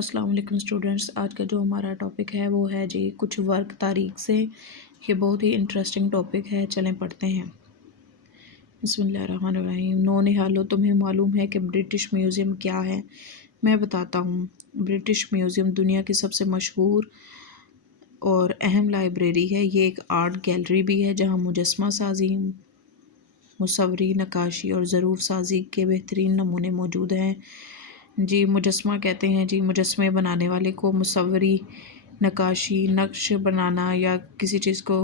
السلام علیکم اسٹوڈنٹس، آج کا جو ہمارا ٹاپک ہے وہ ہے جی کچھ ورک تاریخ سے۔ یہ بہت ہی انٹرسٹنگ ٹاپک ہے، چلیں پڑھتے ہیں۔ بسم اللہ الرحمن الرحیم۔ نونہالو، تمہیں معلوم ہے کہ برٹش میوزیم کیا ہے؟ میں بتاتا ہوں۔ برٹش میوزیم دنیا کی سب سے مشہور اور اہم لائبریری ہے۔ یہ ایک آرٹ گیلری بھی ہے جہاں مجسمہ سازی، مصوری، نقاشی اور ظروف سازی کے بہترین نمونے موجود ہیں۔ جی مجسمہ کہتے ہیں جی مجسمے بنانے والے کو، مصوری نقاشی، نقش بنانا یا کسی چیز کو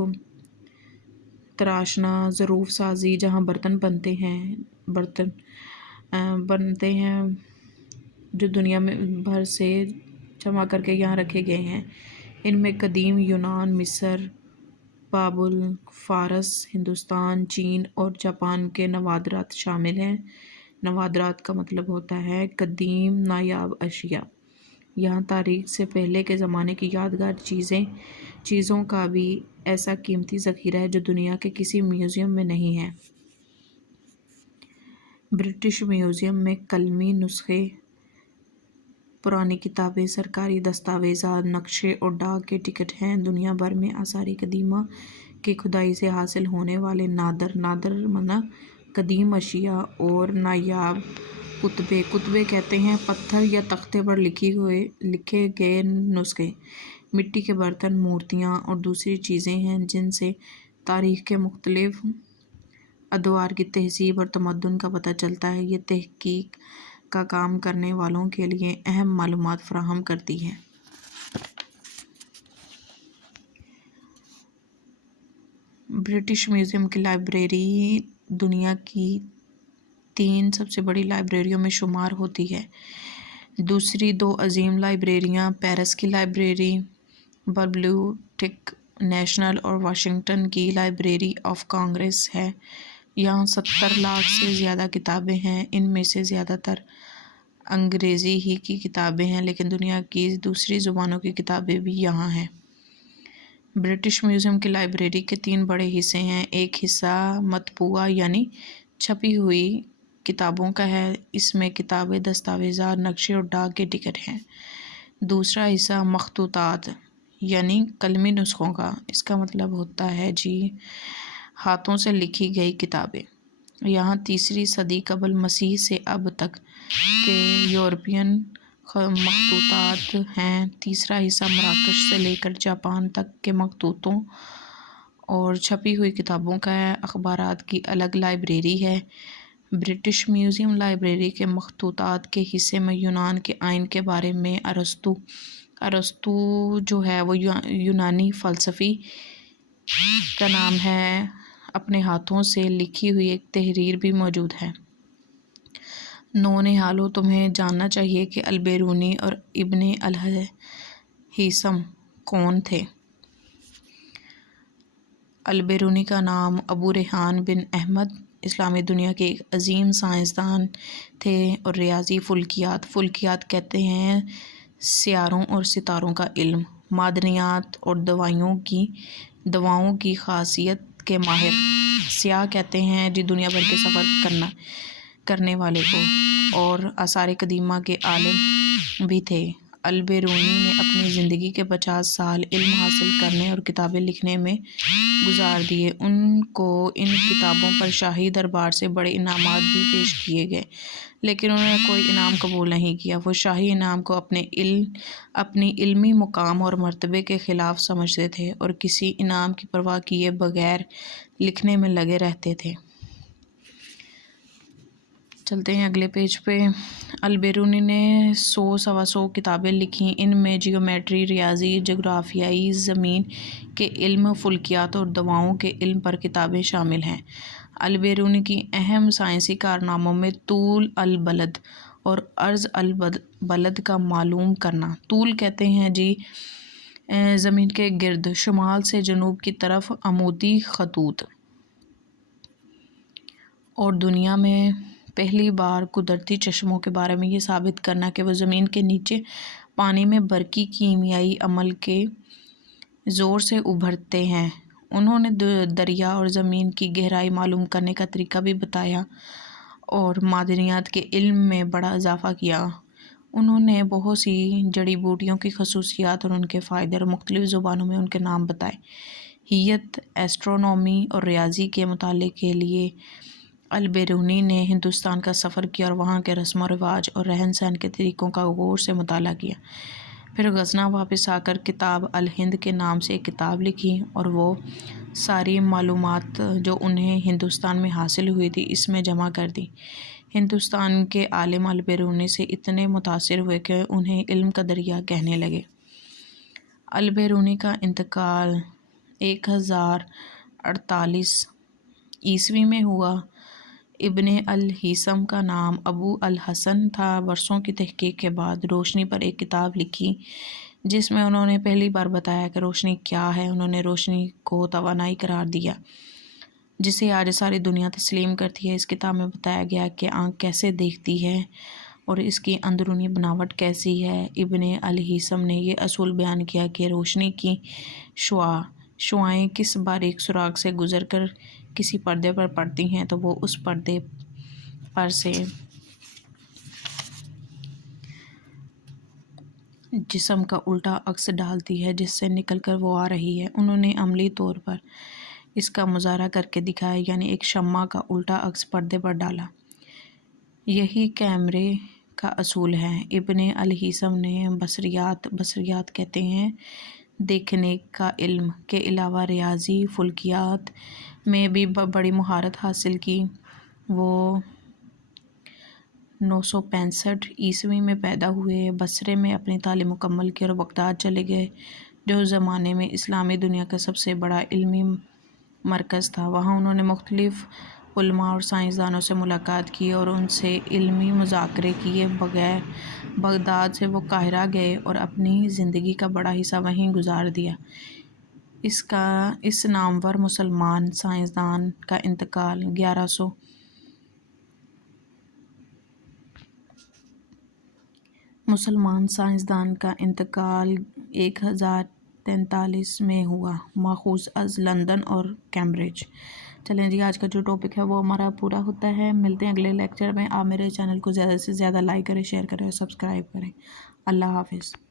تراشنا، ظروف سازی جہاں برتن بنتے ہیں جو دنیا میں بھر سے جمع کر کے یہاں رکھے گئے ہیں۔ ان میں قدیم یونان، مصر، بابل، فارس، ہندوستان، چین اور جاپان کے نوادرات شامل ہیں۔ نوادرات کا مطلب ہوتا ہے قدیم نایاب اشیاء۔ یہاں تاریخ سے پہلے کے زمانے کی یادگار چیزوں کا بھی ایسا قیمتی ذخیرہ ہے جو دنیا کے کسی میوزیم میں نہیں ہے۔ برٹش میوزیم میں قلمی نسخے، پرانی کتابیں، سرکاری دستاویزات، نقشے اور ڈاک کے ٹکٹ ہیں۔ دنیا بھر میں آثار قدیمہ کی کھدائی سے حاصل ہونے والے نادر قدیم اشیاء اور نایاب کتبے کہتے ہیں پتھر یا تختے پر لکھے گئے نسخے، مٹی کے برتن، مورتیاں اور دوسری چیزیں ہیں جن سے تاریخ کے مختلف ادوار کی تہذیب اور تمدن کا پتہ چلتا ہے۔ یہ تحقیق کا کام کرنے والوں کے لیے اہم معلومات فراہم کرتی ہے۔ برٹش میوزیم کی لائبریری دنیا کی 3 سب سے بڑی لائبریریوں میں شمار ہوتی ہے۔ دوسری 2 عظیم لائبریریاں پیرس کی لائبریری ببلیوٹیک نیشنل اور واشنگٹن کی لائبریری آف کانگریس ہے۔ یہاں 70 لاکھ سے زیادہ کتابیں ہیں۔ ان میں سے زیادہ تر انگریزی ہی کی کتابیں ہیں، لیکن دنیا کی دوسری زبانوں کی کتابیں بھی یہاں ہیں۔ برٹش میوزیم کی لائبریری کے 3 بڑے حصے ہیں۔ ایک حصہ مطبوعہ یعنی چھپی ہوئی کتابوں کا ہے۔ اس میں کتابیں، دستاویزات، نقشے اور ڈاک کے ٹکٹ ہیں۔ دوسرا حصہ مخطوطات یعنی قلمی نسخوں کا۔ اس کا مطلب ہوتا ہے جی ہاتھوں سے لکھی گئی کتابیں۔ یہاں 3 صدی قبل مسیح سے اب تک کے یورپین مخطوطات ہیں۔ تیسرا حصہ مراکش سے لے کر جاپان تک کے مخطوطوں اور چھپی ہوئی کتابوں کا ہے۔ اخبارات کی الگ لائبریری ہے۔ برٹش میوزیم لائبریری کے مخطوطات کے حصے میں یونان کے آئین کے بارے میں ارسطو جو ہے وہ یونانی فلسفی کا نام ہے، اپنے ہاتھوں سے لکھی ہوئی ایک تحریر بھی موجود ہے۔ نونہالو، تمہیں جاننا چاہیے کہ البیرونی اور ابن الہیثم کون تھے۔ البیرونی کا نام ابو ریحان بن احمد اسلامی دنیا کے ایک عظیم سائنسدان تھے اور ریاضی، فلکیات کہتے ہیں سیاروں اور ستاروں کا علم، معدنیات اور دواؤں کی خاصیت کے ماہر، سیاح کہتے ہیں جی دنیا بھر کے سفر کرنے والے کو، اور آثار قدیمہ کے عالم بھی تھے۔ البیرونی نے اپنی زندگی کے 50 سال علم حاصل کرنے اور کتابیں لکھنے میں گزار دیے۔ ان کو ان کتابوں پر شاہی دربار سے بڑے انعامات بھی پیش کیے گئے، لیکن انہوں نے کوئی انعام قبول نہیں کیا۔ وہ شاہی انعام کو اپنی علمی مقام اور مرتبے کے خلاف سمجھتے تھے اور کسی انعام کی پرواہ کیے بغیر لکھنے میں لگے رہتے تھے۔ چلتے ہیں اگلے پیج پہ۔ البیرونی نے 100-125 کتابیں لکھیں۔ ان میں جیومیٹری، ریاضی، جغرافیائی، زمین کے علم، فلکیات اور دواؤں کے علم پر کتابیں شامل ہیں۔ البیرونی کی اہم سائنسی کارناموں میں طول البلد اور عرض البلد کا معلوم کرنا۔ طول کہتے ہیں جی زمین کے گرد شمال سے جنوب کی طرف عمودی خطوط، اور دنیا میں پہلی بار قدرتی چشموں کے بارے میں یہ ثابت کرنا کہ وہ زمین کے نیچے پانی میں برقی کیمیائی عمل کے زور سے ابھرتے ہیں۔ انہوں نے دریا اور زمین کی گہرائی معلوم کرنے کا طریقہ بھی بتایا اور معدنیات کے علم میں بڑا اضافہ کیا۔ انہوں نے بہت سی جڑی بوٹیوں کی خصوصیات اور ان کے فائدے اور مختلف زبانوں میں ان کے نام بتائے۔ ہیئت ایسٹرونومی اور ریاضی کے مطالعے کے لیے البیرونی نے ہندوستان کا سفر کیا اور وہاں کے رسم و رواج اور رہن سہن کے طریقوں کا غور سے مطالعہ کیا۔ پھر غزنہ واپس آ کر کتاب الہند کے نام سے ایک کتاب لکھی اور وہ ساری معلومات جو انہیں ہندوستان میں حاصل ہوئی تھی اس میں جمع کر دی۔ ہندوستان کے عالم البیرونی سے اتنے متاثر ہوئے کہ انہیں علم کا دریا کہنے لگے۔ البیرونی کا انتقال 1048 میں ہوا۔ ابن الہیثم کا نام ابو الحسن تھا۔ برسوں کی تحقیق کے بعد روشنی پر ایک کتاب لکھی جس میں انہوں نے پہلی بار بتایا کہ روشنی کیا ہے۔ انہوں نے روشنی کو توانائی قرار دیا جسے آج ساری دنیا تسلیم کرتی ہے۔ اس کتاب میں بتایا گیا کہ آنکھ کیسے دیکھتی ہے اور اس کی اندرونی بناوٹ کیسی ہے۔ ابن الہیثم نے یہ اصول بیان کیا کہ روشنی کی شعاعیں کس باریک سوراخ سے گزر کر کسی پردے پر پڑتی ہیں تو وہ اس پردے پر سے جسم کا الٹا عکس ڈالتی ہے جس سے نکل کر وہ آ رہی ہے۔ انہوں نے عملی طور پر اس کا مظاہرہ کر کے دکھایا، یعنی ایک شمع کا الٹا عکس پردے پر ڈالا۔ یہی کیمرے کا اصول ہے۔ ابن الہیثم نے بصریات کہتے ہیں دیکھنے کا علم کے علاوہ ریاضی فلکیات میں بھی بڑی مہارت حاصل کی۔ وہ 965 میں پیدا ہوئے، بصرے میں اپنی تعلیم مکمل کی اور بغداد چلے گئے جو اس زمانے میں اسلامی دنیا کا سب سے بڑا علمی مرکز تھا۔ وہاں انہوں نے مختلف علماء اور سائنسدانوں سے ملاقات کی اور ان سے علمی مذاکرے کیے بغیر بغداد سے وہ قاہرہ گئے اور اپنی زندگی کا بڑا حصہ وہیں گزار دیا۔ اس نامور مسلمان سائنسدان کا انتقال 1043 میں ہوا، ماخوذ از لندن اور کیمبرج۔ چلیں جی، آج کا جو ٹاپک ہے وہ ہمارا پورا ہوتا ہے۔ ملتے ہیں اگلے لیکچر میں۔ آپ میرے چینل کو زیادہ سے زیادہ لائک کریں، شیئر کریں اور سبسکرائب کریں۔ اللہ حافظ۔